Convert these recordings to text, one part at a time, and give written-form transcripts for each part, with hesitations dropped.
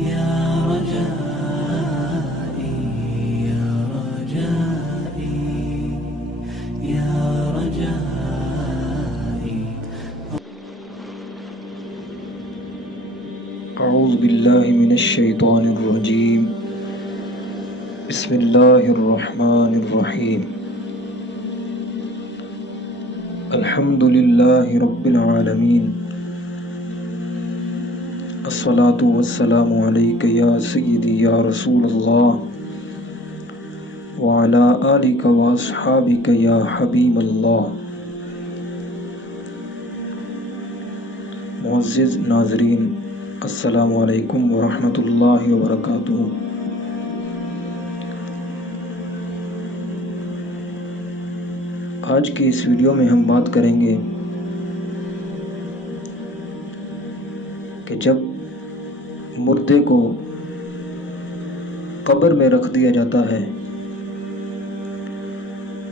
يا رجائي يا رجائي يا رجائي. أعوذ بالله من الشيطان الرجيم. بسم الله الرحمن الرحيم. الحمد لله رب العالمين. الصلاة والسلام عليك يا سيدي يا رسول الله وعلى آلك وأصحابك يا حبيب الله. معزز ناظرین، السلام علیکم ورحمۃ اللہ وبرکاتہ۔ آج کی اس ویڈیو میں ہم بات کریں گے کہ جب مردے کو قبر میں رکھ دیا جاتا ہے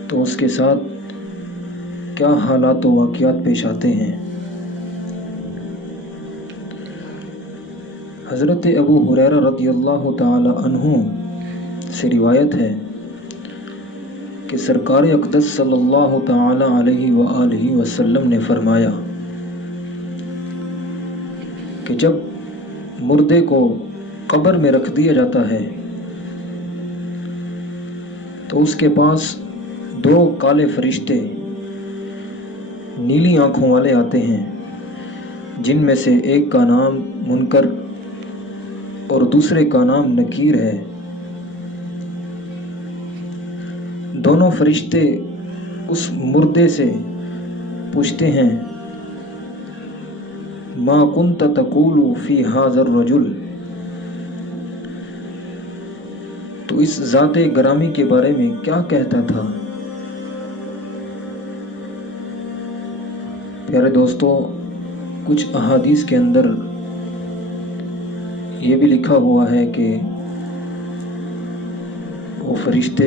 تو اس کے ساتھ کیا حالات و واقعات پیش آتے ہیں۔ حضرت ابو ہریرہ رضی اللہ تعالی عنہ سے روایت ہے کہ سرکار اقدس صلی اللہ تعالی علیہ وآلہ وسلم نے فرمایا کہ جب مردے کو قبر میں رکھ دیا جاتا ہے تو اس کے پاس دو کالے فرشتے نیلی آنکھوں والے آتے ہیں، جن میں سے ایک کا نام منکر اور دوسرے کا نام نکیر ہے۔ دونوں فرشتے اس مردے سے پوچھتے ہیں ما کنت تقول فی ھذا الرجل، تو اس ذات گرامی کے بارے میں کیا کہتا تھا؟ پیارے دوستو، کچھ احادیث کے اندر یہ بھی لکھا ہوا ہے کہ وہ فرشتے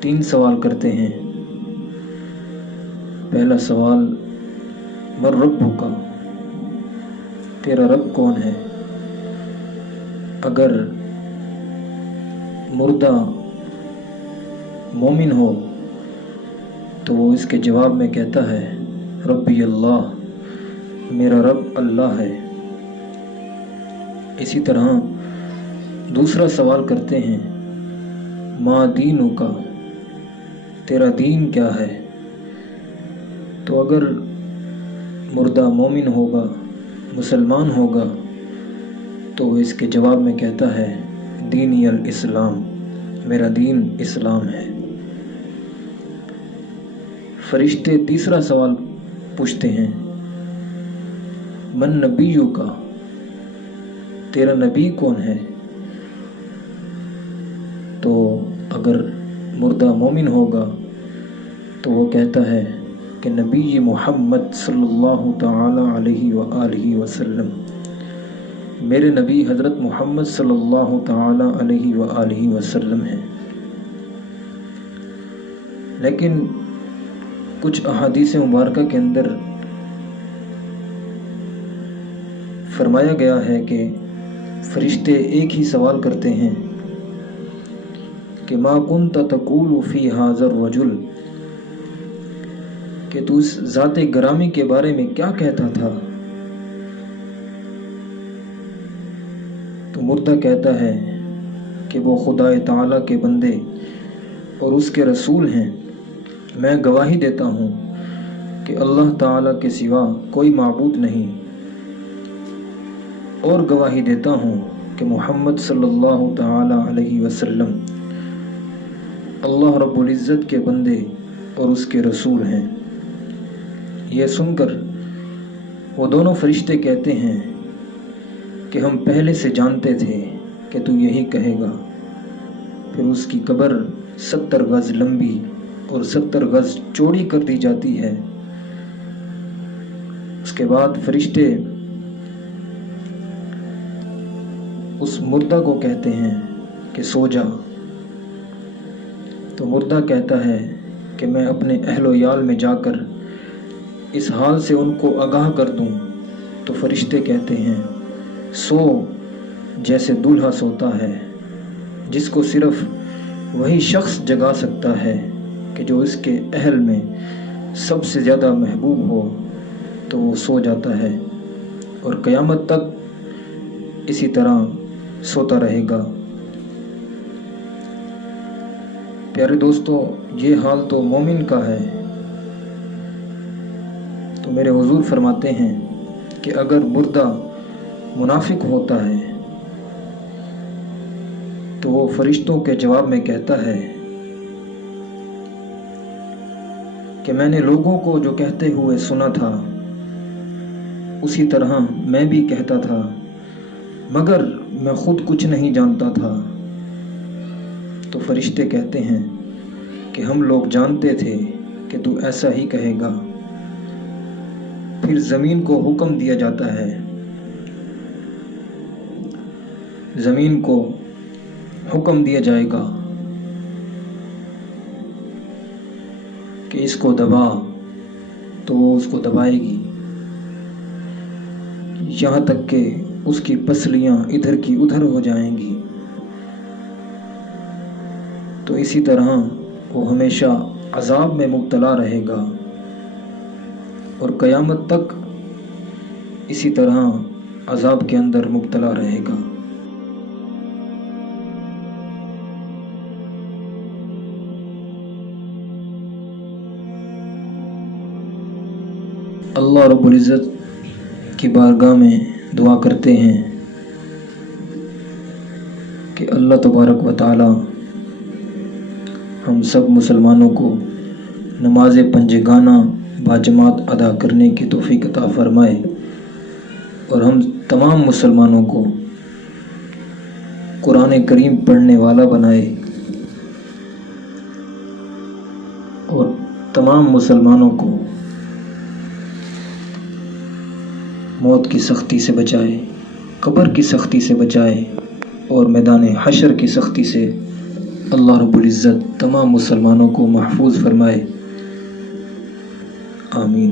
3 سوال کرتے ہیں۔ پہلا سوال من ربک، تیرا رب کون ہے؟ اگر مردہ مومن ہو تو وہ اس کے جواب میں کہتا ہے ربی اللہ، میرا رب اللہ ہے۔ اسی طرح دوسرا سوال کرتے ہیں ما دینک، تیرا دین کیا ہے؟ تو اگر مردہ مومن ہوگا، مسلمان ہوگا، تو وہ اس کے جواب میں کہتا ہے دینی الاسلام، میرا دین اسلام ہے۔ فرشتے تیسرا سوال پوچھتے ہیں من نبیک، تیرا نبی کون ہے؟ تو اگر مردہ مومن ہوگا تو وہ کہتا ہے کہ نبی محمد صلی اللہ تعالی علیہ وآلہ وسلم، میرے نبی حضرت محمد صلی اللہ تعالی علیہ وآلہ وسلم ہیں۔ لیکن کچھ احادیث مبارکہ کے اندر فرمایا گیا ہے کہ فرشتے ایک ہی سوال کرتے ہیں کہ ما کنت تقول فی ھذا الرجل، کہ تو اس ذات گرامی کے بارے میں کیا کہتا تھا؟ تو مردہ کہتا ہے کہ وہ خدا تعالی کے بندے اور اس کے رسول ہیں، میں گواہی دیتا ہوں کہ اللہ تعالی کے سوا کوئی معبود نہیں، اور گواہی دیتا ہوں کہ محمد صلی اللہ تعالی علیہ وسلم اللہ رب العزت کے بندے اور اس کے رسول ہیں۔ یہ سن کر وہ دونوں فرشتے کہتے ہیں کہ ہم پہلے سے جانتے تھے کہ تو یہی کہے گا۔ پھر اس کی قبر 70 گز لمبی اور 70 گز چوڑی کر دی جاتی ہے۔ اس کے بعد فرشتے اس مردہ کو کہتے ہیں کہ سو جا۔ تو مردہ کہتا ہے کہ میں اپنے اہل و عیال میں جا کر اس حال سے ان کو آگاہ کر دوں۔ تو فرشتے کہتے ہیں سو جیسے دولہا سوتا ہے، جس کو صرف وہی شخص جگا سکتا ہے کہ جو اس کے اہل میں سب سے زیادہ محبوب ہو، تو وہ سو جاتا ہے اور قیامت تک اسی طرح سوتا رہے گا۔ پیارے دوستو، یہ حال تو مومن کا ہے۔ تو میرے حضور فرماتے ہیں کہ اگر مردہ منافق ہوتا ہے تو وہ فرشتوں کے جواب میں کہتا ہے کہ میں نے لوگوں کو جو کہتے ہوئے سنا تھا اسی طرح میں بھی کہتا تھا، مگر میں خود کچھ نہیں جانتا تھا۔ تو فرشتے کہتے ہیں کہ ہم لوگ جانتے تھے کہ تو ایسا ہی کہے گا۔ پھر زمین کو حکم دیا جاتا ہے، زمین کو حکم دیا جائے گا کہ اس کو دبا، تو وہ اس کو دبائے گی، یہاں تک کہ اس کی پسلیاں ادھر کی ادھر ہو جائیں گی۔ تو اسی طرح وہ ہمیشہ عذاب میں مبتلا رہے گا اور قیامت تک اسی طرح عذاب کے اندر مبتلا رہے گا۔ اللہ رب العزت کی بارگاہ میں دعا کرتے ہیں کہ اللہ تبارک و تعالی ہم سب مسلمانوں کو نماز پنجگانہ باجماعت ادا کرنے کی توفیق عطا فرمائے، اور ہم تمام مسلمانوں کو قرآن کریم پڑھنے والا بنائے، اور تمام مسلمانوں کو موت کی سختی سے بچائے، قبر کی سختی سے بچائے، اور میدان حشر کی سختی سے اللہ رب العزت تمام مسلمانوں کو محفوظ فرمائے۔ آمین۔